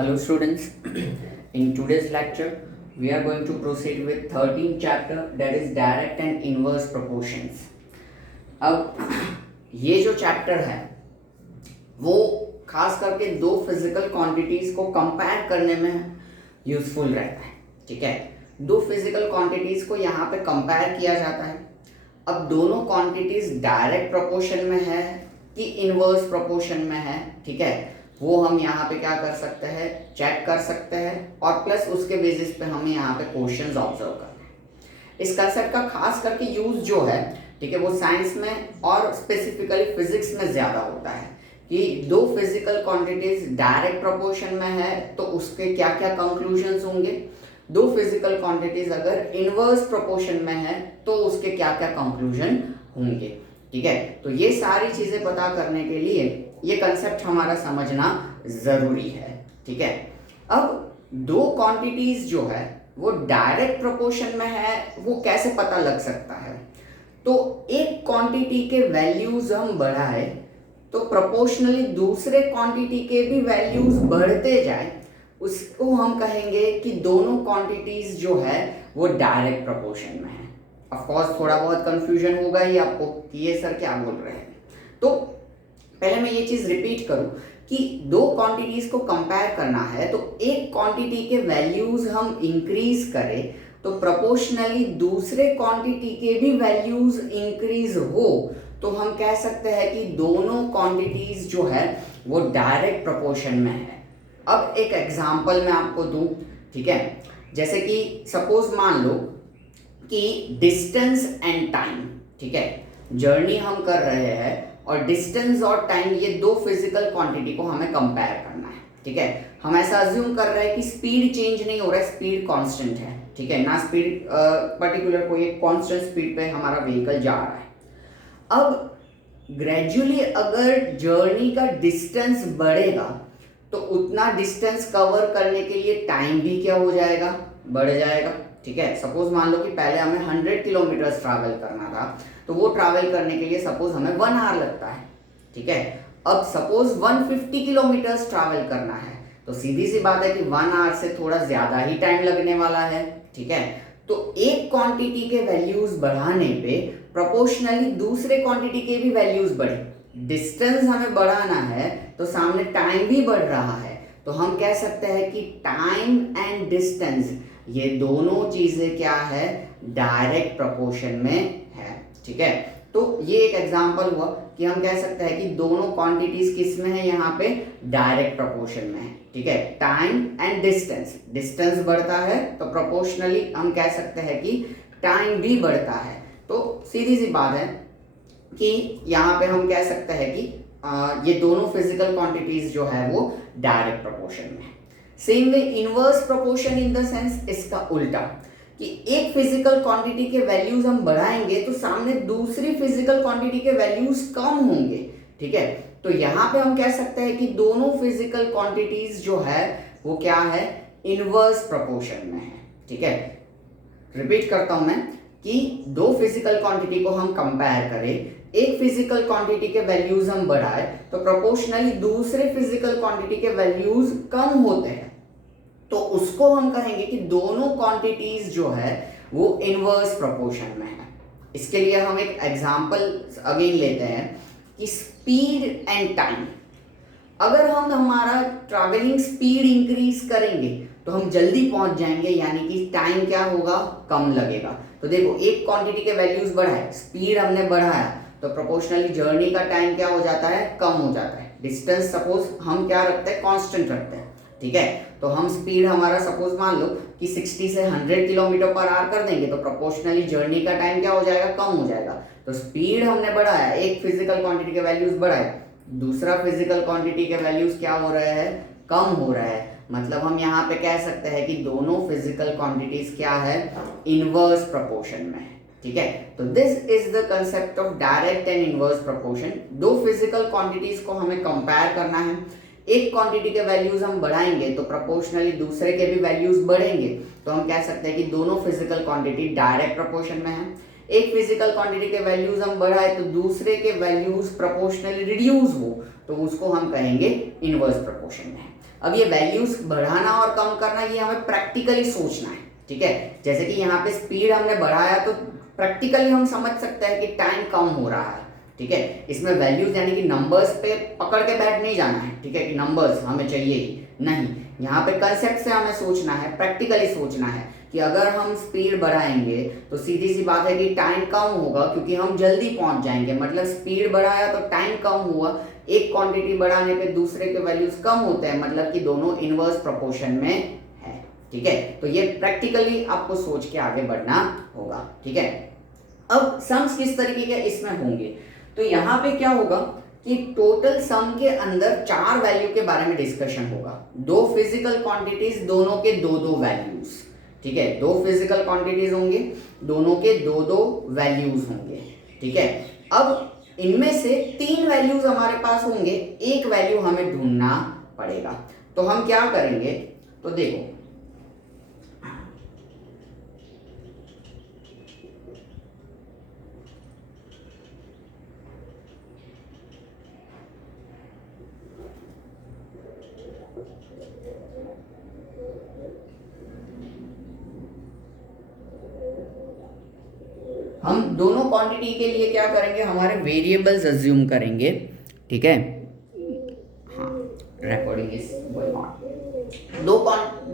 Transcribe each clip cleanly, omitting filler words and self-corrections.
Hello students, in today's lecture we are going to proceed with 13th chapter, that is direct and inverse proportions. अब ये जो chapter है वो खास करके दो फिजिकल क्वांटिटीज को कंपेयर करने में यूजफुल रहता है। ठीक है, दो फिजिकल क्वांटिटीज को यहाँ पे कंपेयर किया जाता है। अब दोनों क्वांटिटीज डायरेक्ट प्रोपोर्शन में है कि इनवर्स प्रोपोर्शन में है, ठीक है, वो हम यहाँ पे क्या कर सकते हैं, चेक कर सकते हैं और प्लस उसके बेसिस पे हमें यहाँ पे क्वेश्चंस ऑब्जर्व करना है। इस कंसेप्ट का खास करके यूज जो है, ठीक है, वो साइंस में और स्पेसिफिकली फिजिक्स में ज्यादा होता है कि दो फिजिकल क्वांटिटीज डायरेक्ट प्रोपोर्शन में है तो उसके क्या क्या कंक्लूजन्स होंगे, दो फिजिकल क्वांटिटीज अगर इनवर्स प्रोपोर्शन में है तो उसके क्या क्या कंक्लूजन होंगे। ठीक है, तो ये सारी चीजें पता करने के लिए ये कंसेप्ट हमारा समझना जरूरी है। ठीक है, अब दो क्वांटिटीज जो है वो डायरेक्ट प्रोपोर्शन में है वो कैसे पता लग सकता है, तो एक क्वांटिटी के वैल्यूज हम बढ़ाए तो प्रोपोर्शनली दूसरे क्वांटिटी के भी वैल्यूज बढ़ते जाए, उसको हम कहेंगे कि दोनों क्वांटिटीज जो है वो डायरेक्ट प्रोपोर्शन में है। ऑफ कोर्स थोड़ा बहुत कंफ्यूजन होगा ही आपको कि ये सर क्या बोल रहे हैं। तो पहले मैं ये चीज रिपीट करूं कि दो क्वांटिटीज को कंपेयर करना है तो एक क्वांटिटी के वैल्यूज हम इंक्रीज करें तो प्रोपोर्शनली दूसरे क्वांटिटी के भी वैल्यूज इंक्रीज हो तो हम कह सकते हैं कि दोनों क्वांटिटीज जो है वो डायरेक्ट प्रोपोर्शन में है। अब एक एग्जांपल मैं आपको दूं, ठीक है, जैसे कि सपोज मान लो कि डिस्टेंस एंड टाइम, ठीक है, जर्नी हम कर रहे हैं और डिस्टेंस और टाइम ये दो फिजिकल क्वांटिटी को हमें कंपेयर करना है। ठीक है, हम ऐसा अज्यूम कर रहे हैं कि स्पीड चेंज नहीं हो रहा है, स्पीड कांस्टेंट है। ठीक है ना, स्पीड पर्टिकुलर कोई एक कांस्टेंट स्पीड पे हमारा व्हीकल जा रहा है। अब ग्रेजुअली अगर जर्नी का डिस्टेंस बढ़ेगा तो उतना डिस्टेंस कवर करने के लिए टाइम भी क्या हो जाएगा, बढ़ जाएगा। ठीक है, सपोज मान लो कि पहले हमें 100 किलोमीटर ट्रैवल करना था तो वो ट्रैवल करने के लिए सपोज हमें 1 आवर लगता है। ठीक है, अब सपोज 150 किलोमीटर ट्रैवल करना है तो सीधी सी बात है कि 1 आवर से थोड़ा ज्यादा ही टाइम लगने वाला है। ठीक है, तो एक क्वांटिटी के वैल्यूज बढ़ाने पे प्रोपोर्शनली दूसरे क्वांटिटी के भी वैल्यूज बढ़े। डिस्टेंस हमें बढ़ाना है तो सामने टाइम भी बढ़ रहा है, तो हम कह सकते हैं कि टाइम एंड डिस्टेंस ये दोनों चीजें क्या है, डायरेक्ट प्रोपोर्शन में है। ठीक है, तो ये एक एग्जांपल हुआ कि हम कह सकते हैं कि दोनों क्वांटिटीज किस में है, यहाँ पे डायरेक्ट प्रोपोर्शन में है। ठीक है, टाइम एंड डिस्टेंस, डिस्टेंस बढ़ता है तो प्रोपोर्शनली हम कह सकते हैं कि टाइम भी बढ़ता है। तो सीधी सी बात है कि यहाँ पे हम कह सकते हैं कि ये दोनों फिजिकल क्वांटिटीज जो है वो डायरेक्ट प्रोपोर्शन में है। Same way inverse proportion in the sense इसका उल्टा कि एक फिजिकल क्वांटिटी के वैल्यूज हम बढ़ाएंगे तो सामने दूसरी फिजिकल क्वांटिटी के वैल्यूज कम होंगे। ठीक है, तो यहाँ पे हम कह सकते हैं कि दोनों फिजिकल क्वांटिटीज जो है वो क्या है, इनवर्स प्रोपोर्शन में है। ठीक है, रिपीट करता हूं मैं कि दो फिजिकल क्वांटिटी को हम कंपेयर करें, एक फिजिकल क्वांटिटी के वैल्यूज हम बढ़ाए तो प्रोपोर्शनली दूसरे फिजिकल क्वांटिटी के वैल्यूज कम होते हैं, तो उसको हम कहेंगे कि दोनों क्वांटिटीज जो है वो इनवर्स प्रोपोर्शन में है। इसके लिए हम एक एग्जांपल अगेन लेते हैं कि स्पीड एंड टाइम। अगर हम हमारा ट्रैवलिंग स्पीड इंक्रीज करेंगे तो हम जल्दी पहुंच जाएंगे, यानी कि टाइम क्या होगा, कम लगेगा। तो देखो एक क्वांटिटी के वैल्यूज बढ़ाए, स्पीड हमने बढ़ाया तो प्रोपोर्शनली जर्नी का टाइम क्या हो जाता है, कम हो जाता है। डिस्टेंस सपोज हम क्या रखते हैं, कांस्टेंट रखते हैं। ठीक है, तो हम स्पीड हमारा सपोज मान लो कि 60 से 100 किलोमीटर पर आवर कर देंगे तो प्रोपोर्शनली जर्नी का टाइम क्या हो जाएगा, कम हो जाएगा। तो स्पीड हमने बढ़ाया, एक फिजिकल क्वांटिटी के वैल्यूज बढ़ाए, दूसरा फिजिकल क्वांटिटी के वैल्यूज क्या हो रहे हैं, कम हो रहा है। मतलब हम यहाँ पे कह सकते हैं कि दोनों फिजिकल क्वांटिटीज क्या है, इनवर्स प्रोपोर्शन में है। ठीक है, तो this is the concept of direct and inverse proportion. दो फिजिकल क्वांटिटीज को हमें कंपेयर करना है, एक क्वांटिटी के वैल्यूज हम बढ़ाएंगे तो प्रोपोर्शनली दूसरे के भी वैल्यूज बढ़ेंगे, तो हम कह सकते हैं कि दोनों फिजिकल क्वांटिटी डायरेक्ट प्रोपोर्शन में है। एक फिजिकल क्वांटिटी के वैल्यूज हम बढ़ाए तो दूसरे के वैल्यूज प्रोपोर्शनली रिड्यूस हो तो उसको हम कहेंगे इनवर्स प्रोपोर्शन में है। अब ये वैल्यूज बढ़ाना और कम करना ये हमें प्रैक्टिकली सोचना है, ठीक है। जैसे कि यहाँ पे स्पीड हमने बढ़ाया तो प्रैक्टिकली हम समझ सकते हैं कि टाइम कम हो रहा है, ठीक है। इसमें वैल्यूज यानी कि नंबर्स पे पकड़ के बैठ नहीं जाना है, ठीक है, कि नंबर्स हमें चाहिए ही नहीं। यहाँ पे कंसेप्ट से हमें सोचना है, प्रैक्टिकली सोचना है कि अगर हम स्पीड बढ़ाएंगे तो सीधी सी बात है कि टाइम कम होगा, क्योंकि हम जल्दी पहुंच जाएंगे। मतलब स्पीड बढ़ाया तो टाइम कम हुआ, एक क्वांटिटी बढ़ाने पे दूसरे के वैल्यूज कम होते हैं, मतलब कि दोनों इनवर्स प्रोपोर्शन में है, ठीक है। तो ये प्रैक्टिकली आपको सोच के आगे बढ़ना होगा, ठीक है। अब सम्स किस तरीके के इसमें होंगे, तो यहाँ पे क्या होगा कि टोटल सम के अंदर 4 वैल्यू के बारे में डिस्कशन होगा। 2 फिजिकल क्वांटिटीज, दोनों के 2-2 वैल्यूज, ठीक है। 2 फिजिकल क्वांटिटीज होंगे, दोनों के 2-2 वैल्यूज होंगे, ठीक है। अब इनमें से 3 वैल्यूज हमारे पास होंगे, एक वैल्यू हमें ढूंढना पड़ेगा। तो हम क्या करेंगे, तो देखो हम दोनों क्वांटिटी के लिए क्या करेंगे, हमारे वेरिएबल्स अज्यूम करेंगे, ठीक है। हाँ, रिकॉर्डिंग इज गोइंग ऑन।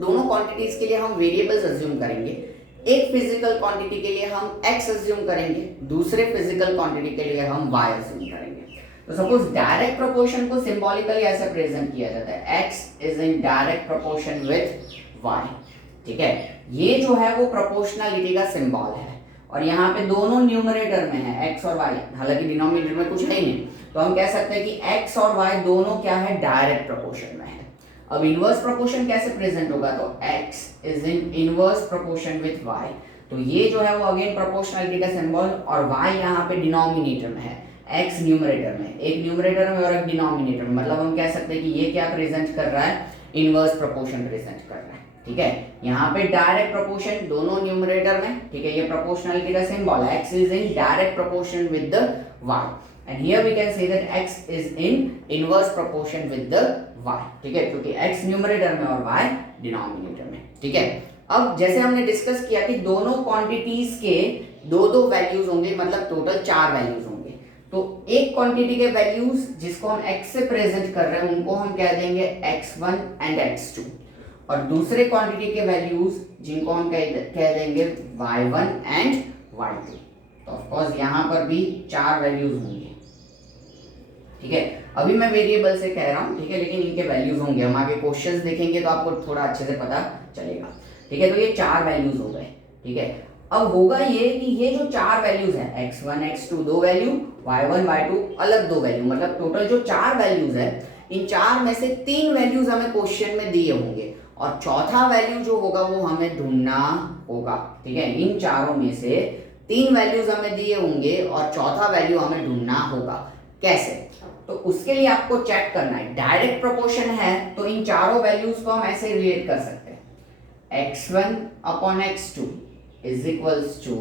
दोनों क्वांटिटीज के लिए हम वेरिएबल्स अज्यूम करेंगे। एक फिजिकल क्वांटिटी के लिए हम x अज्यूम करेंगे, दूसरे फिजिकल क्वांटिटी के लिए हम y अज्यूम करेंगे। तो सपोज डायरेक्ट प्रोपोर्शन को सिंबॉलिकली ऐसे प्रेजेंट किया जाता है, x is in direct proportion with y, ठीक है। ये जो है वो प्रोपोर्शनलिटी का सिंबल है, और यहाँ पे दोनों न्यूमरेटर में है x और y, हालांकि डिनोमिनेटर में कुछ है ही नहीं, तो हम कह सकते हैं कि x और y दोनों क्या है, डायरेक्ट प्रोपोर्शन में है। अब इनवर्स प्रोपोर्शन कैसे प्रेजेंट होगा, तो x is in inverse proportion with y, तो ये जो है वो अगेन प्रोपोर्शनलिटी का सिंबल, और y यहाँ पे डिनोमिनेटर में है, x न्यूमरेटर में, एक न्यूमरेटर में और एक डिनोमिनेटर में। मतलब हम कह सकते हैं कि ये क्या प्रेजेंट कर रहा है, इनवर्स प्रोपोर्शन प्रेजेंट कर रहा है, ठीक है। यहाँ पे डायरेक्ट प्रोपोर्शन दोनों न्यूमरेटर में, ठीक है, ये प्रोपोर्शनलिटी का सिंबल है, x is in direct proportion with the y, and here we can say that x is in inverse proportion with the y, ठीक है, क्योंकि x न्यूमरेटर में और y डिनोमिनेटर में, ठीक है। अब जैसे हमने डिस्कस किया कि दोनों क्वांटिटीज के 2-2 वैल्यूज होंगे, मतलब टोटल 4 वैल्यूज होंगे। तो एक क्वांटिटी के वैल्यूज जिसको हम x से प्रेजेंट कर रहे हैं उनको हम कह देंगे x1 एंड x2, और दूसरे क्वांटिटी के वैल्यूज जिनको हम कह देंगे y1 एंड y2। तो ऑफ कोर्स यहाँ पर भी 4 वैल्यूज होंगे, ठीक है। अभी मैं वेरिएबल से कह रहा हूँ, ठीक है, लेकिन इनके वैल्यूज होंगे, हम आगे क्वेश्चंस देखेंगे तो आपको थोड़ा अच्छे से पता चलेगा, ठीक है। तो ये 4 वैल्यूज हो गए, ठीक है। अब होगा ये कि ये जो 4 वैल्यूज है, x1 x2 2 value, y1 y2 अलग 2 वैल्यू, मतलब टोटल जो 4 वैल्यूज है, इन 4 में से 3 वैल्यूज हमें क्वेश्चन में दिए होंगे, और चौथा वैल्यू जो होगा वो हमें ढूंढना होगा, ठीक है। इन चारों में से 3 वैल्यूज हमें दिए होंगे और चौथा वैल्यू हमें ढूंढना होगा। कैसे, तो उसके लिए आपको चेक करना है, डायरेक्ट प्रोपोर्शन है तो इन चारों वैल्यूज को हम ऐसे रिलेट कर सकते हैं, x1 upon x2 is equals to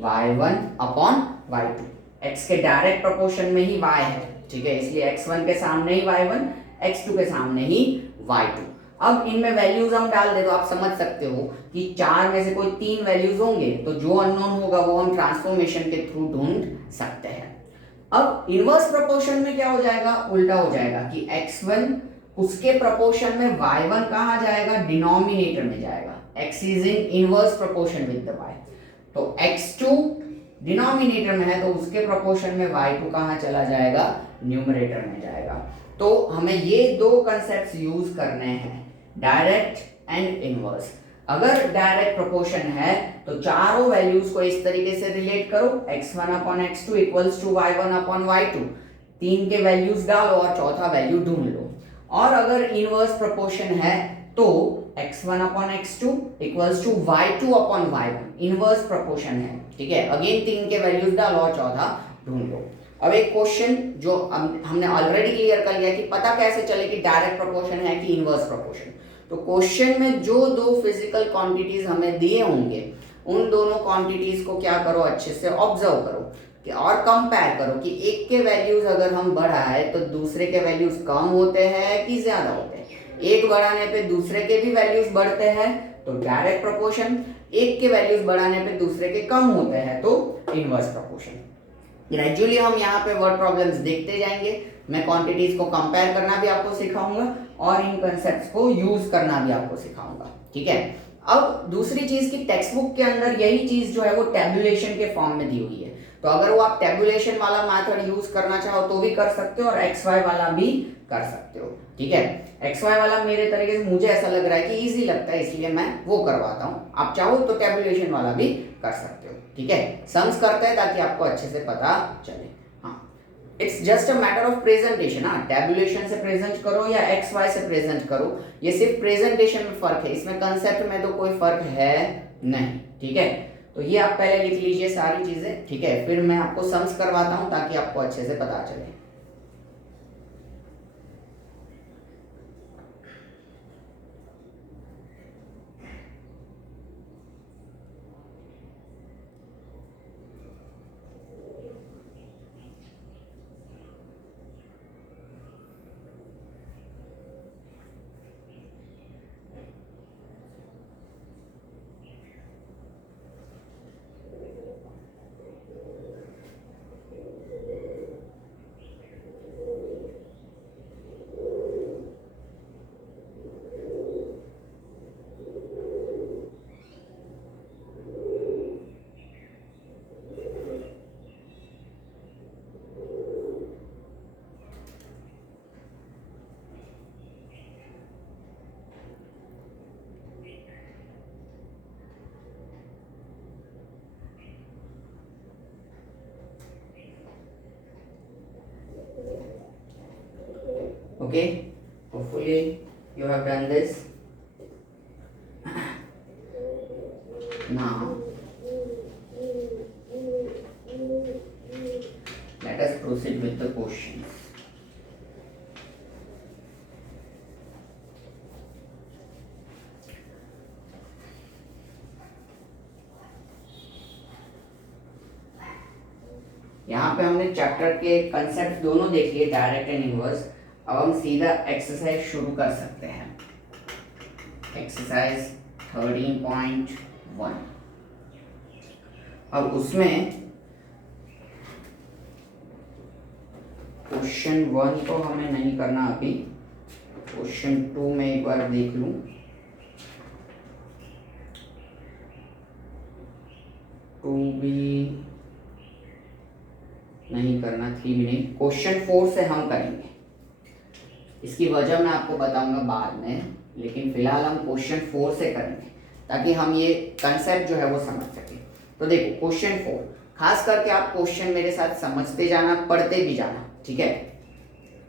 y1 upon y2। x के डायरेक्ट प्रोपोर्शन में ही y है, ठीक है, इसलिए x1 के सामने ही y1, x2 के सामने ही y2। अब इनमें वैल्यूज हम डाल दे तो आप समझ सकते हो कि 4 में से कोई 3 वैल्यूज होंगे, तो जो अननोन होगा वो हम ट्रांसफॉर्मेशन के थ्रू ढूंढ सकते हैं। अब इनवर्स प्रोपोर्शन में क्या हो जाएगा, उल्टा हो जाएगा कि x1 उसके प्रोपोर्शन में y1 कहाँ जाएगा, डिनोमिनेटर में जाएगा, x is in inverse proportion with the y। तो x2 डिनोमिनेटर में है तो उसके प्रोपोर्शन में y2 कहाँ चला जाएगा, न्यूमरेटर में जाएगा। तो हमें ये 2 कंसेप्ट्स यूज करने हैं, डायरेक्ट एंड इनवर्स। अगर डायरेक्ट प्रोपोर्शन है तो चारों वैल्यूज को इस तरीके से रिलेट करो, x1 upon x2 equals to y1 upon y2, 3 के वैल्यूज डालो और चौथा वैल्यू ढूंढ लो। और अगर इनवर्स प्रोपोर्शन है तो x1 upon x2 equals to y2 upon y1, inverse proportion है, ठीक है, अगेन 3 के वैल्यूज डालो और चौथा ढूंढ लो। अब एक क्वेश्चन जो हमने ऑलरेडी क्लियर कर लिया कि पता कैसे चले कि डायरेक्ट प्रोपोर्शन है कि इनवर्स प्रोपोर्शन। तो क्वेश्चन में जो 2 फिजिकल क्वांटिटीज हमें दिए होंगे उन दोनों क्वांटिटीज को क्या करो, अच्छे से ऑब्जर्व करो कि और कंपेयर करो कि एक के वैल्यूज अगर हम बढ़ाए तो दूसरे के वैल्यूज कम होते हैं कि ज्यादा होते हैं। एक बढ़ाने पे दूसरे के भी वैल्यूज बढ़ते हैं तो डायरेक्ट प्रोपोर्शन, एक के वैल्यूज बढ़ाने पे दूसरे के कम होते हैं तो इनवर्स प्रोपोर्शन। ग्रेजुअली हम यहाँ पे वर्ड प्रॉब्लम्स देखते जाएंगे। मैं क्वांटिटीज को कंपेयर करना भी आपको सिखाऊंगा और इन कंसेप्ट्स को यूज करना भी आपको सिखाऊंगा, ठीक है। अब दूसरी चीज की टेक्स्ट बुक के अंदर यही चीज जो है वो टैबुलेशन के फॉर्म में दी हुई है, तो अगर वो आप टैबुलेशन वाला मेथड यूज करना चाहो तो भी कर सकते हो और एक्स वाई वाला भी कर सकते हो, ठीक है। एक्स वाई वाला मेरे तरीके से मुझे ऐसा लग रहा है कि इजी लगता है इसलिए मैं वो करवाता हूँ, आप चाहो तो टैबुलेशन वाला भी कर सकते हो, ठीक है। सम्स करते हैं ताकि आपको अच्छे से पता चले। हाँ, it's just a matter of presentation. हाँ, टैबुलेशन से प्रेजेंट करो या एक्स वाई से प्रेजेंट करो, ये सिर्फ प्रेजेंटेशन में फर्क है, इसमें कंसेप्ट में तो कोई फर्क है नहीं, ठीक है। तो ये आप पहले लिख लीजिए सारी चीजें, ठीक है, फिर मैं आपको सम्स करवाता हूं ताकि आपको अच्छे से पता चले। Okay, hopefully you have done this. Now let us proceed with the questions. यहाँ पे हमने चैप्टर के कंसेप्ट दोनों देख लिए, डायरेक्ट एंड इनवर्स। अब हम सीधा एक्सरसाइज शुरू कर सकते हैं। एक्सरसाइज 13.1। अब उसमें क्वेश्चन 1 तो हमें नहीं करना अभी, क्वेश्चन 2 में एक बार देख लूं। टू भी नहीं करना, 3 मिनट। क्वेश्चन 4 से हम करेंगे, इसकी वजह मैं आपको बताऊंगा बाद में, लेकिन फिलहाल हम क्वेश्चन 4 से करेंगे ताकि हम ये कंसेप्ट जो है वो समझ सकें। तो देखो क्वेश्चन 4, खास करके आप क्वेश्चन मेरे साथ समझते जाना, पढ़ते भी जाना, ठीक है।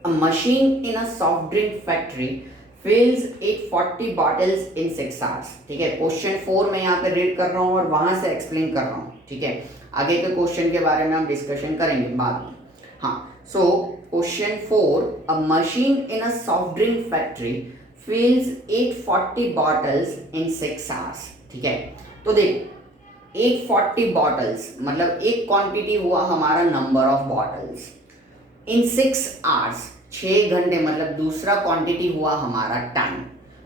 A machine in a soft drink factory fills 840 bottles in 6 hours, ठीक है। क्वेश्चन 4 मैं यहाँ पे रीड कर रहा हूँ और वहां से एक्सप्लेन कर रहा हूँ, ठीक है। आगे के क्वेश्चन के बारे में हम डिस्कशन करेंगे बाद में। हाँ, so question 4, a machine in a soft drink factory fills 840 bottles in 6 hours, ठीक है। तो देखो 840 बॉटल्स मतलब एक क्वांटिटी हुआ हमारा number of bottles, in 6 hours 6 घंटे मतलब दूसरा क्वांटिटी हुआ हमारा टाइम।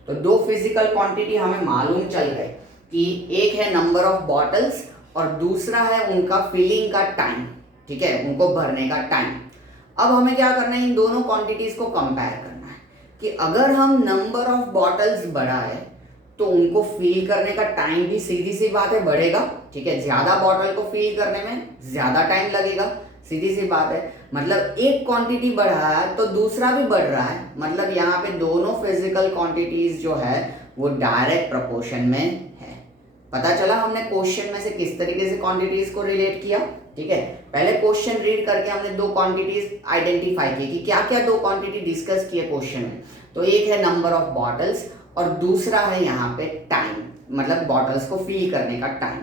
तो दो फिजिकल क्वांटिटी हमें मालूम चल गए कि एक है नंबर ऑफ बॉटल्स और दूसरा है उनका फिलिंग का टाइम, ठीक है, उनको भरने का टाइम। अब हमें क्या करना है, इन दोनों क्वांटिटीज को कंपेयर करना है कि अगर हम नंबर ऑफ बॉटल्स बढ़ाए तो उनको फिल करने का टाइम भी सीधी सी बात है बढ़ेगा, ठीक है। ज्यादा बॉटल को फिल करने में ज्यादा टाइम लगेगा, सीधी सी बात है। मतलब एक क्वांटिटी बढ़ा है तो दूसरा भी बढ़ रहा है, मतलब यहाँ पे दोनों फिजिकल क्वांटिटीज जो है वो डायरेक्ट प्रोपोर्शन में है। पता चला हमने क्वेश्चन में से किस तरीके से क्वांटिटीज को रिलेट किया, ठीक है। पहले क्वेश्चन रीड करके हमने दो क्वांटिटीज आइडेंटिफाई की कि क्या क्या दो क्वांटिटी डिस्कस किए क्वेश्चन में। तो एक है नंबर ऑफ बॉटल्स और दूसरा है यहाँ पे टाइम, मतलब बॉटल्स को फिल करने का टाइम।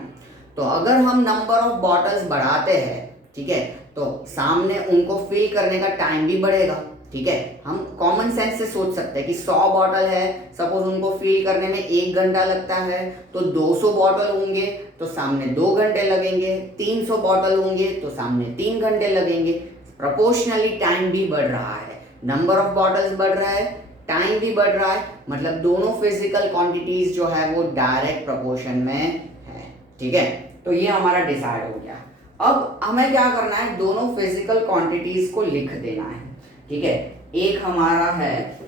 तो अगर हम नंबर ऑफ बॉटल्स बढ़ाते हैं, ठीक है, तो सामने उनको फिल करने का टाइम भी बढ़ेगा, ठीक है। हम कॉमन सेंस से सोच सकते हैं कि 100 बॉटल है, सपोज उनको फिल करने में 1 घंटा लगता है, तो 200 बॉटल होंगे तो सामने 2 घंटे लगेंगे, 300 बॉटल होंगे तो सामने 3 घंटे लगेंगे। प्रोपोर्शनली टाइम भी बढ़ रहा है, नंबर ऑफ बॉटल्स बढ़ रहा है, टाइम भी बढ़ रहा है, मतलब दोनों फिजिकल क्वांटिटीज जो है वो डायरेक्ट प्रोपोर्शन में है। ठीक है, तो ये हमारा डिसाइड हो गया। अब हमें क्या करना है, दोनों फिजिकल क्वांटिटीज को लिख देना है। ठीक है, एक हमारा है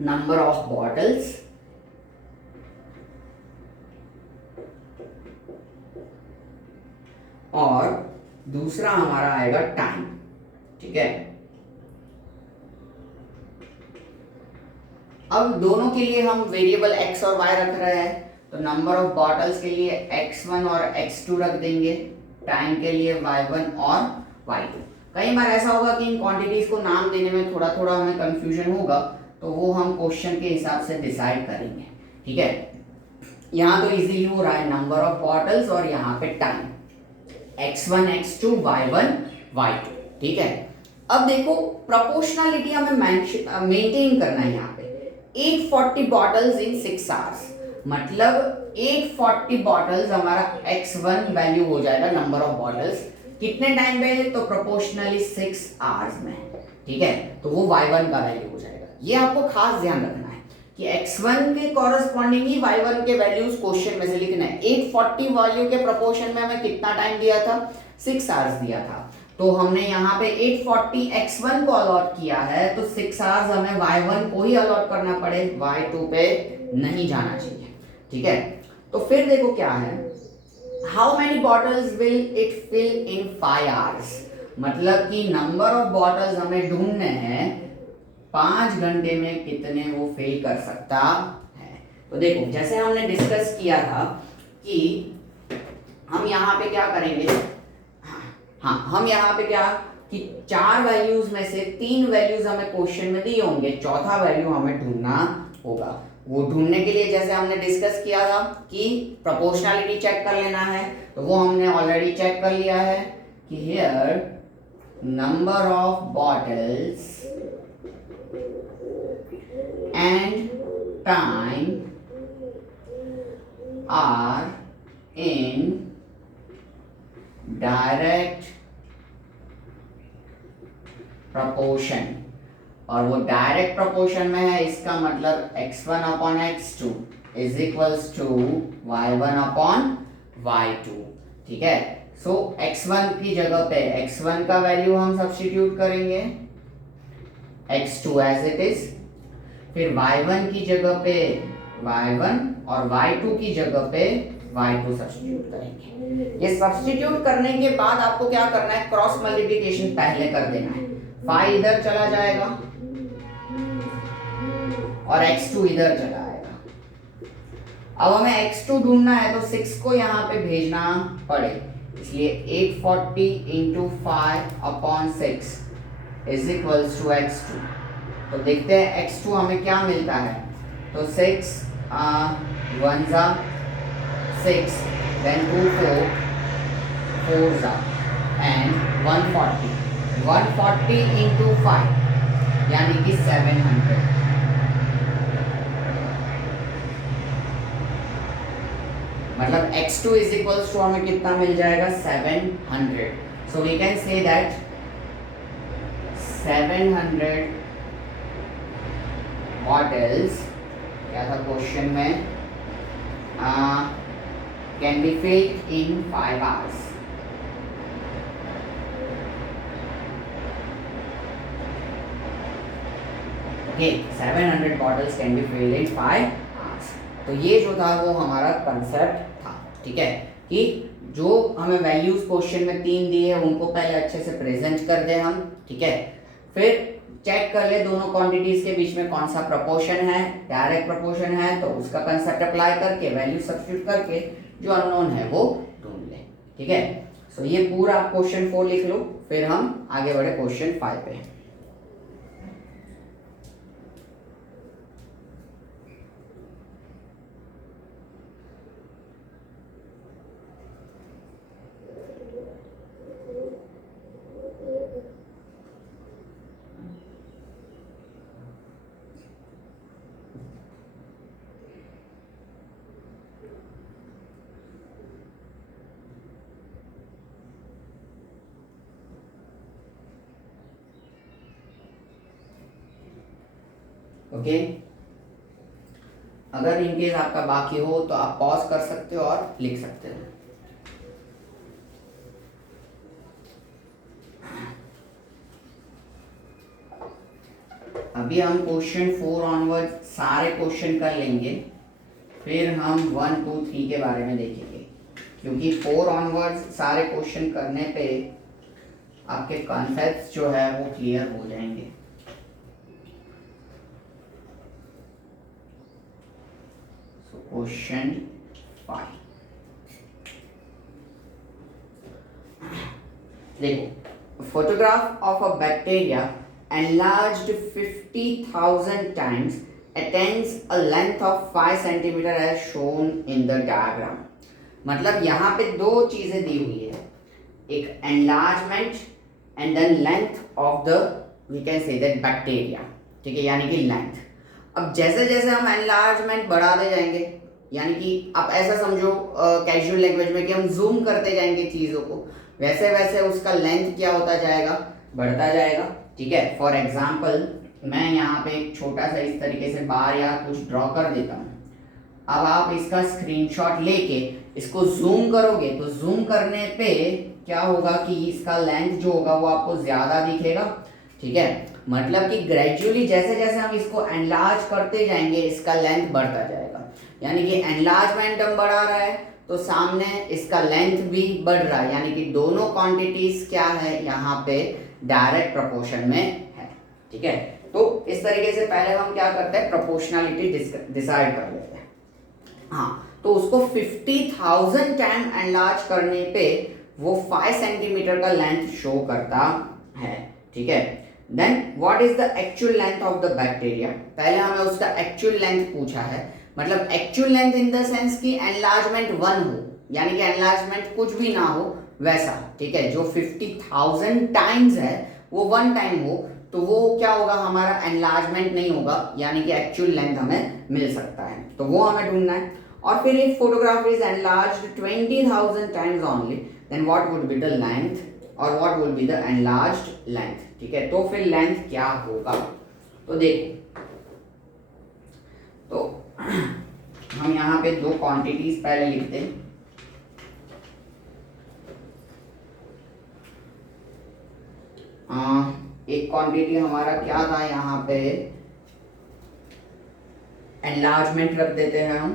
नंबर ऑफ बॉटल्स और दूसरा हमारा आएगा टाइम। ठीक है, अब दोनों के लिए हम वेरिएबल x और y रख रहे हैं, तो नंबर ऑफ बॉटल्स के लिए x1 और x2 रख देंगे, टाइम के लिए y1 और y2। कई बार ऐसा होगा कि इन क्वांटिटीज को नाम देने में थोड़ा थोड़ा हमें कंफ्यूजन होगा, तो वो हम क्वेश्चन के हिसाब से डिसाइड करेंगे। ठीक है, यहाँ तो इजीली हो रहा है, नंबर ऑफ बॉटल्स और यहाँ पे time, x1 x2 y1 y2। ठीक है, अब देखो प्रोपोर्शनलिटी हमें मेंटेन करना है। यहाँ पे 840 बॉटल्स इन 6 आवर्स, मतलब 840 बॉटल्स हमारा x1 वैल्यू हो जाएगा, नंबर ऑफ बॉटल्स कितने टाइम में, तो प्रोपोर्शनली 6 आवर्स में। ठीक है, तो वो y1 का वैल्यू हो जाएगा। ये आपको खास ध्यान रखना है कि x1 के कॉरस्पॉन्डिंग ही y1 के वैल्यूज क्वेश्चन में से लिखना है। 840 वैल्यू के प्रोपोर्शन में हमें कितना टाइम दिया था, 6 आवर्स दिया था, तो हमने यहाँ पे 840 x1 को अलॉट किया है, तो 6 आवर्स हमें y1 को ही अलॉट करना पड़े, y2 पे नहीं जाना चाहिए। ठीक है, तो फिर देखो क्या है, how many bottles will it fill in 5 hours, मतलब कि नंबर ऑफ बॉटल्स हमें ढूंढने हैं 5 घंटे में कितने वो फिल कर सकता है। तो देखो जैसे हमने डिस्कस किया था कि हम यहाँ पे क्या करेंगे, हाँ हम यहाँ पे क्या कि 4 वैल्यूज में से 3 वैल्यूज हमें क्वेश्चन में दिए होंगे, चौथा वैल्यू हमें ढूंढना होगा। वो ढूंढने के लिए जैसे हमने डिस्कस किया था कि प्रोपोर्शनलिटी चेक कर लेना है, तो वो हमने ऑलरेडी चेक कर लिया है कि here number of bottles and time are in direct proportion, और वो डायरेक्ट प्रपोर्शन में है, इसका मतलब x1 upon x2 is equals to y1 upon y2। ठीक है, सो x1 की जगह पे x1 का वैल्यू हम सब्स्टिट्यूट करेंगे, x2 एज इट इज, फिर y1 की जगह पे y1 और y2 की जगह पे y2 सब्स्टिट्यूट करेंगे। ये सब्स्टिट्यूट करने के बाद आपको क्या करना है, क्रॉस मल्टीप्लिकेशन पहले कर देना है, 5 इधर चला जाएगा और x2 इधर चला आएगा। अब हमें x2 ढूंढना है, तो 6 को यहाँ पे भेजना पड़े, इसलिए 840 into 5 upon 6 is equals to x2। तो देखते हैं x2 हमें क्या मिलता है, तो 6 1 जा 6, then 2 4 जा and 140 इंटू 5 यानी कि 700, मतलब x2 इज इक्वल्स टू हमें कितना मिल जाएगा, 700। So we can say that 700 bottles, क्या था क्वेश्चन में, can be filled in 5 hours. Okay, 700 bottles can be filled in 5 hours. तो ये जो था वो हमारा कंसेप्ट था। ठीक है, कि जो हमें वैल्यूज क्वेश्चन में 3 दिए हैं उनको पहले अच्छे से प्रेजेंट कर दे हम। ठीक है, फिर चेक कर ले दोनों क्वांटिटीज के बीच में कौन सा प्रपोर्शन है, डायरेक्ट प्रपोर्शन है तो उसका कंसेप्ट अप्लाई करके वैल्यू सब्स्टिट्यूट करके जो अननोन है वो ढूंढ ले। ठीक है, सो ये पूरा क्वेश्चन 4 लिख लो, फिर हम आगे बढ़े क्वेश्चन 5 पे। ओके। अगर इनकेस आपका बाकी हो तो आप पॉज कर सकते हो और लिख सकते हो। अभी हम क्वेश्चन 4 ऑनवर्ड सारे क्वेश्चन कर लेंगे, फिर हम 1 2 3 के बारे में देखेंगे, क्योंकि 4 ऑनवर्ड सारे क्वेश्चन करने पे आपके कॉन्सेप्ट्स जो है वो क्लियर हो जाएंगे। क्वेश्चन 5 देखो, photograph of a bacteria enlarged 50,000 times attains a length of 5 centimeter as shown in the diagram। मतलब यहाँ पे दो चीजें दी हुई है, एक enlargement and then length of the we can say that bacteria, ठीक है, यानी कि लेंथ। अब जैसे जैसे हम एनलार्जमेंट बढ़ाते जाएंगे, यानी कि आप ऐसा समझो कैजुअल लैंग्वेज में कि हम जूम करते जाएंगे चीज़ों को, वैसे वैसे उसका लेंथ क्या होता जाएगा, बढ़ता जाएगा, ठीक है। फॉर एग्जाम्पल मैं यहाँ पे एक छोटा सा इस तरीके से बार या कुछ ड्रॉ कर देता हूँ। अब आप इसका स्क्रीनशॉट लेके इसको जूम करोगे तो जूम करने पे क्या होगा कि इसका लेंथ जो होगा वो आपको ज़्यादा दिखेगा, ठीक है। मतलब कि ग्रेजुअली जैसे जैसे हम इसको एनलार्ज करते जाएंगे इसका लेंथ बढ़ता जाएगा, यानी कि एनलार्जमेंट हम बढ़ा रहा है तो सामने इसका लेंथ भी बढ़ रहा है, यानी कि दोनों क्वांटिटीज क्या है यहाँ पे डायरेक्ट प्रोपोर्शन में है, ठीक है। तो इस तरीके से पहले हम क्या करते हैं, प्रोपोर्शनलिटी डिसाइड कर लेते हैं। हाँ, तो उसको 50,000 टाइम एनलार्ज करने पे वो 5 सेंटीमीटर का लेंथ शो करता है, ठीक है। Then what is the actual length of the bacteria, पहले हमें उसका एक्चुअल लेंथ पूछा है, मतलब actual length in the sense कि एनलार्जमेंट 1 हो, यानी कि एनलार्जमेंट कुछ भी ना हो वैसा, ठीक है। जो 50,000 टाइम्स है वो 1 टाइम हो तो वो क्या होगा, हमारा एनलार्जमेंट नहीं होगा, यानी कि एक्चुअल लेंथ हमें मिल सकता है, तो वो हमें ढूंढना है। और फिर if photograph is enlarged 20,000 times only then what would be the length और what would be the enlarged length, ठीक है। तो फिर लेंथ क्या होगा, तो देखो, तो हम यहाँ पे दो क्वांटिटीज पहले लिखते हैं। एक क्वांटिटी हमारा क्या था, यहाँ पे एनलार्जमेंट रख देते हैं हम,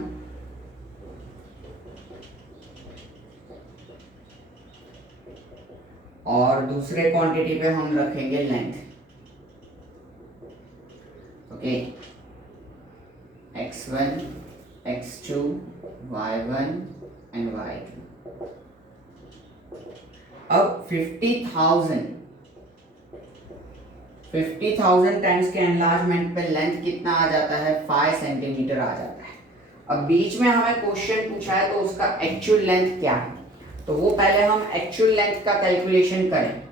और दूसरे क्वांटिटी पे हम रखेंगे length, okay. x1 x2 y1 and y2। अब 50,000 टाइम्स के एनलार्जमेंट पे लेंथ कितना आ जाता है, 5 सेंटीमीटर आ जाता है। अब बीच में हमें क्वेश्चन पूछा है तो उसका एक्चुअल लेंथ क्या है, तो वो पहले हम एक्चुअल लेंथ का कैलकुलेशन करें।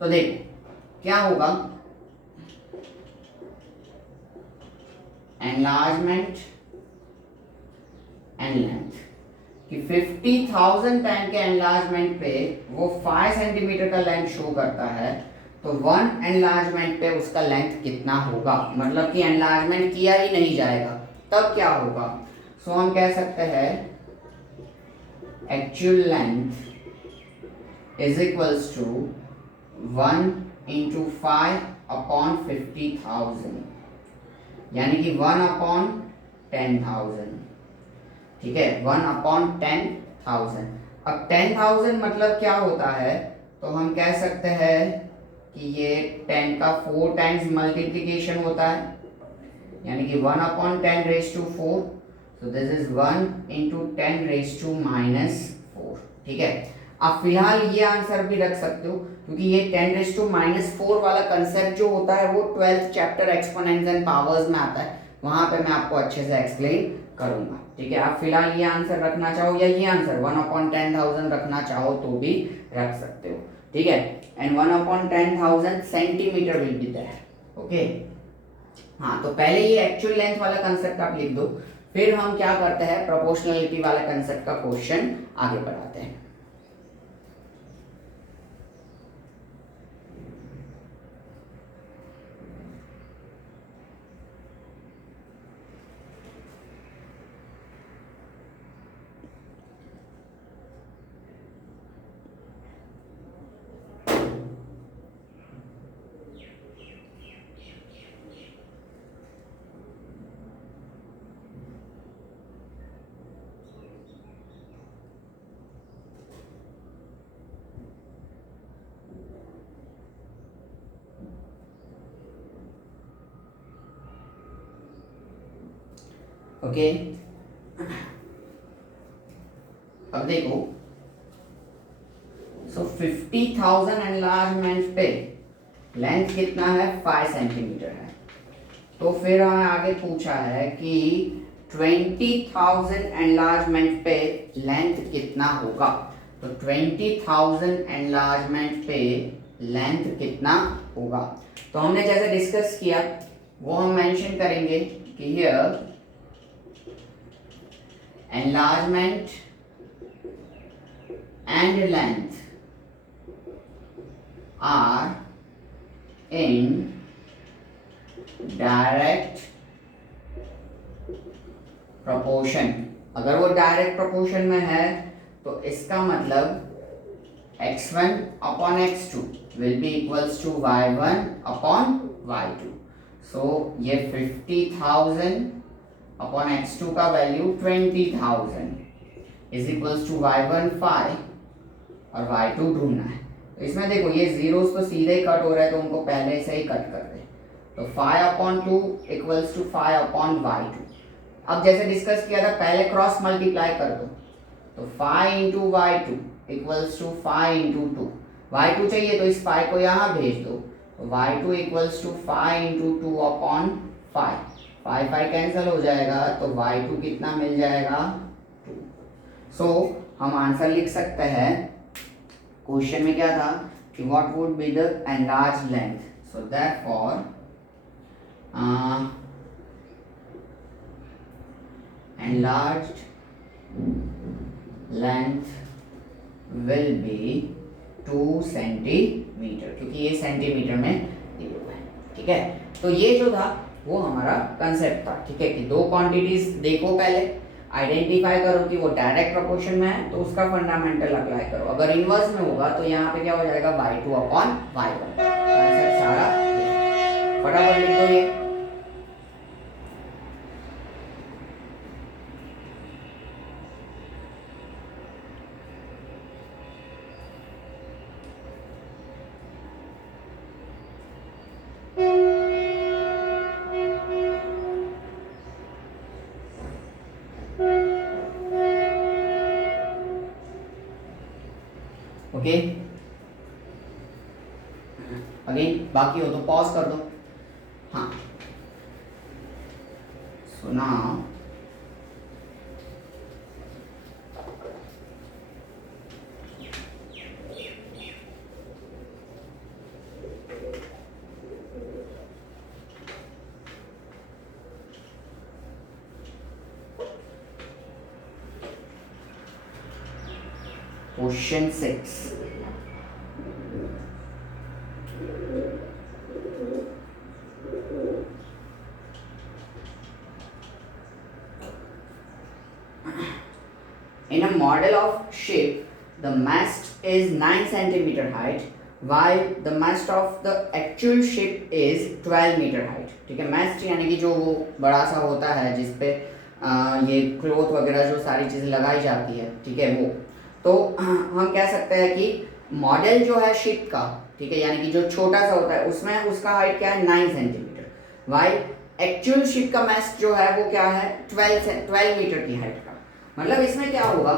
तो देखो क्या होगा, एनलार्जमेंट एंड लेंथ कि 50,000 टाइम के एनलार्जमेंट पे वो 5 सेंटीमीटर का लेंथ शो करता है, तो 1 एनलार्जमेंट पे उसका लेंथ कितना होगा, मतलब कि एनलार्जमेंट किया ही नहीं जाएगा तब क्या होगा। सो हम कह सकते हैं actual length is equals to 1 into 5 upon 50,000, यानी कि 1 अपॉन 10,000, ठीक है, 1 अपॉन 10,000। अब 10,000 मतलब क्या होता है, तो हम कह सकते हैं कि ये 10 का 4 टाइम्स मल्टीप्लिकेशन होता है, यानी कि 1 upon 10 raise to 4, so this is 1 into 10 raised to -4, ठीक है। आप फिलहाल ये आंसर भी रख सकते हो, क्योंकि ये 10 raised to -4 वाला कंसेप्ट जो होता है वो 12th chapter exponents and powers में आता है, वहां पे मैं आपको अच्छे से एक्सप्लेन करूंगा, ठीक है। आप फिलहाल ये आंसर रखना चाहो या ये आंसर 1 अपॉन 10,000 रखना चाहो तो भी रख सकते हो, ठीक है। And 1 upon 10,000 centimetre will be there, okay. हाँ, तो पहले ये एक्चुअल लेंथ वाला कंसेप्ट आप लिख दो, फिर हम क्या करते हैं, प्रोपोर्शनलिटी वाला कंसेप्ट का क्वेश्चन आगे बढ़ाते हैं। ओके, अब देखो, सो 50,000 एनलार्जमेंट पे लेंथ कितना है, 5 सेंटीमीटर है। तो फिर हमें आगे पूछा है कि 20,000 एनलार्जमेंट पे लेंथ कितना होगा। तो 20,000 एनलार्जमेंट पे लेंथ कितना होगा, तो हमने जैसे डिस्कस किया वो हम मेंशन करेंगे कि here enlargement and length are in direct proportion. अगर वो डायरेक्ट प्रोपोर्शन में है तो इसका मतलब x1 upon x2 will be equals to y1 upon y2। So ये 50,000 अपॉन x2 का value 20,000 is equals to y1 5 और y2 ढूंढना है। तो इसमें देखो ये जीरोस तो सीधे ही कट हो रहा है, तो उनको पहले से ही कट कर दे। तो 5 upon 2 equals to 5 upon y2। अब जैसे डिस्कस किया था पहले क्रॉस मल्टीप्लाई कर दो, तो 5 into y2 equals to 5 into 2। y2 चाहिए तो इस 5 को यहाँ भेज दो, तो y2 equals to 5 into 2 upon 5। 5 5 cancel हो जाएगा, तो y2 कितना मिल जाएगा, 2। सो हम आंसर लिख सकते हैं, क्वेश्चन में क्या था कि what would be the enlarge length. So therefore enlarged length will be 2 centimetre, क्योंकि ये सेंटीमीटर में दिया हुआ है। ठीक है, तो ये जो था वो हमारा कंसेप्ट था। ठीक है, कि दो क्वांटिटीज देखो, पहले आइडेंटिफाई करो कि वो डायरेक्ट प्रोपोर्शन में है तो उसका फंडामेंटल अप्लाई करो। अगर इनवर्स में होगा तो यहाँ पे क्या हो जाएगा, y2 अपॉन y1। कंसेप्ट सारा फटाफट लिख दो ये। ओके, अगेन बाकी हो तो पॉज कर दो। हाँ, so now question 6। In a model of ship, the mast is 9 centimeter height, while the mast of the actual ship is 12 meter height. ठीक है, mast यानी कि जो वो बड़ा सा होता है जिसपे ये क्लोथ वगैरह जो सारी चीज़ें लगाई जाती है, ठीक है, वो तो हम कह सकते हैं कि मॉडल जो है शिप का, ठीक है, यानी कि जो छोटा सा होता है उसमें उसका हाइट क्या है, 9 सेंटीमीटर, वाइल एक्चुअल शिप का मास जो है वो क्या है, 12 मीटर की हाइट का। मतलब इसमें क्या होगा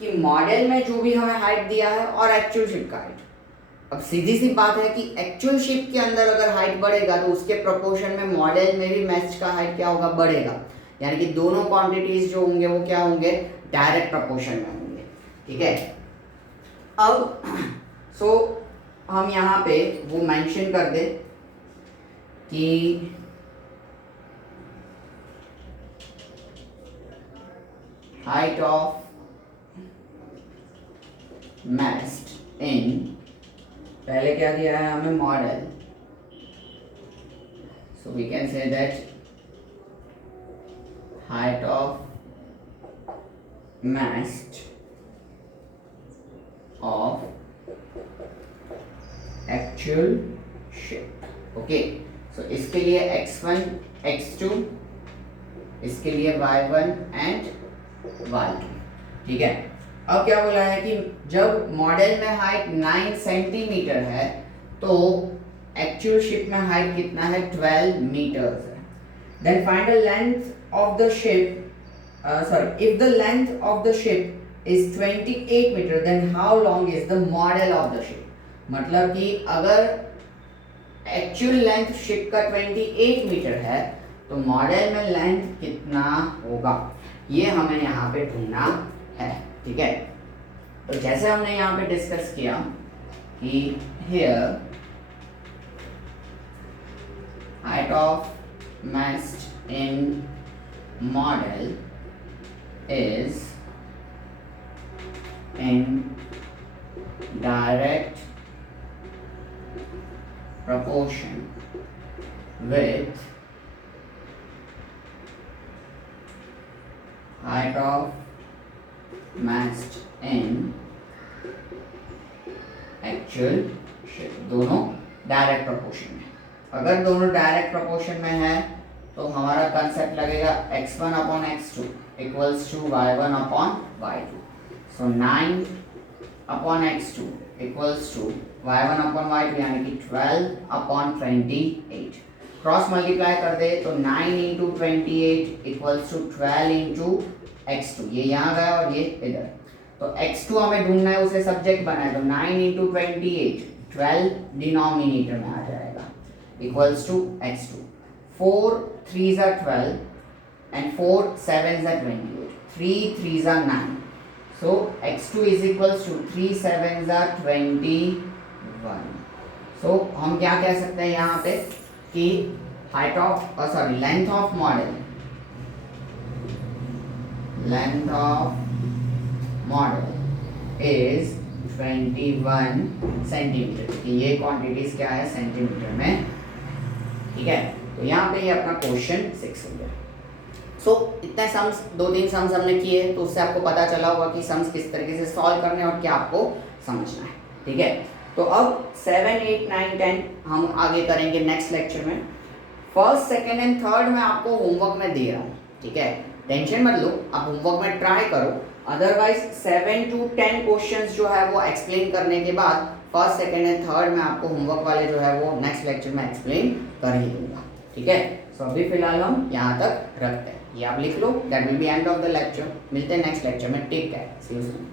कि मॉडल में जो भी हमें हाइट दिया है और एक्चुअल शिप का हाइट, अब सीधी सी बात है कि एक्चुअल शिप के अंदर अगर हाइट बढ़ेगा तो उसके प्रोपोर्शन में मॉडल में भी मैच का हाइट क्या होगा, बढ़ेगा। यानी कि दोनों क्वांटिटीज जो होंगे वो क्या होंगे, डायरेक्ट प्रोपोर्शन में होंगे। ठीक है, अब सो हम यहाँ पे वो मेंशन कर दे कि हाइट ऑफ mast इन, पहले क्या दिया है हमें, model, so we can say that height of mast of actual ship. Okay, so इसके लिए x1 x2, इसके लिए y1 एंड y2। ठीक है, अब क्या बोला है कि जब मॉडल में हाइट 9 सेंटीमीटर है तो एक्चुअल शिप में हाइट कितना है, 12 मीटर्स है। Then find the length of the ship if the length of the ship is 28 meter, then how long is the model of the ship? मतलब कि अगर एक्चुअल लेंथ शिप का 28 metre है तो मॉडल में लेंथ कितना होगा, ये हमें यहाँ पे ढूंढना है, ठीक है। तो जैसे हमने यहाँ पे डिस्कस किया कि here height of mast in model is in direct proportion with height of mast in actual ship। दोनों डायरेक्ट प्रोपोर्शन में, अगर दोनों डायरेक्ट प्रोपोर्शन में है तो हमारा कंसेप्ट लगेगा x1 upon x2 equals to y1 upon y2। So 9 upon x2 equals to y1 upon y2 यानी कि 12 अपॉन 28। क्रॉस मल्टीप्लाई कर दे तो 9 into 28 equals to 12 into x2, ये यहाँ गया और ये इधर। तो x2 हमें ढूंढना है, उसे सब्जेक्ट बनाए तो 9 इंटू 28 12 डिनोमिनेटर में आ जाएगा equals to x2। 4 3s are 12 and 4 7s are 28, 3 3s are 9, so x2 is equals to 3 7s are 21। so हम क्या कह सकते हैं यहाँ पे कि length of model is 21 centimetre, कि ये क्वांटिटीज क्या है सेंटीमीटर में, ठीक है। तो यहाँ पे ये अपना क्वेश्चन 6 हो गया। सो इतने सम्स, 2-3 सम्स हमने किए, तो उससे आपको पता चला होगा कि सम्स किस तरीके से सॉल्व करने और क्या आपको समझना है, ठीक है। तो अब 7 8 9 10 हम आगे करेंगे नेक्स्ट लेक्चर में। फर्स्ट सेकेंड एंड थर्ड में आपको होमवर्क में दे रहा हूँ, ठीक है, टेंशन मत लो, आप होमवर्क में ट्राई करो। अदरवाइज 7 to 10 क्वेश्चंस जो है वो एक्सप्लेन करने के बाद फर्स्ट सेकेंड एंड थर्ड में आपको होमवर्क वाले जो है वो नेक्स्ट लेक्चर में एक्सप्लेन कर ही दूंगा, ठीक है। सो अभी फिलहाल हम यहाँ तक रखते हैं, ये आप लिख लो, that will be end of the lecture. मिलते हैं नेक्स्ट लेक्चर में, take care, see you soon.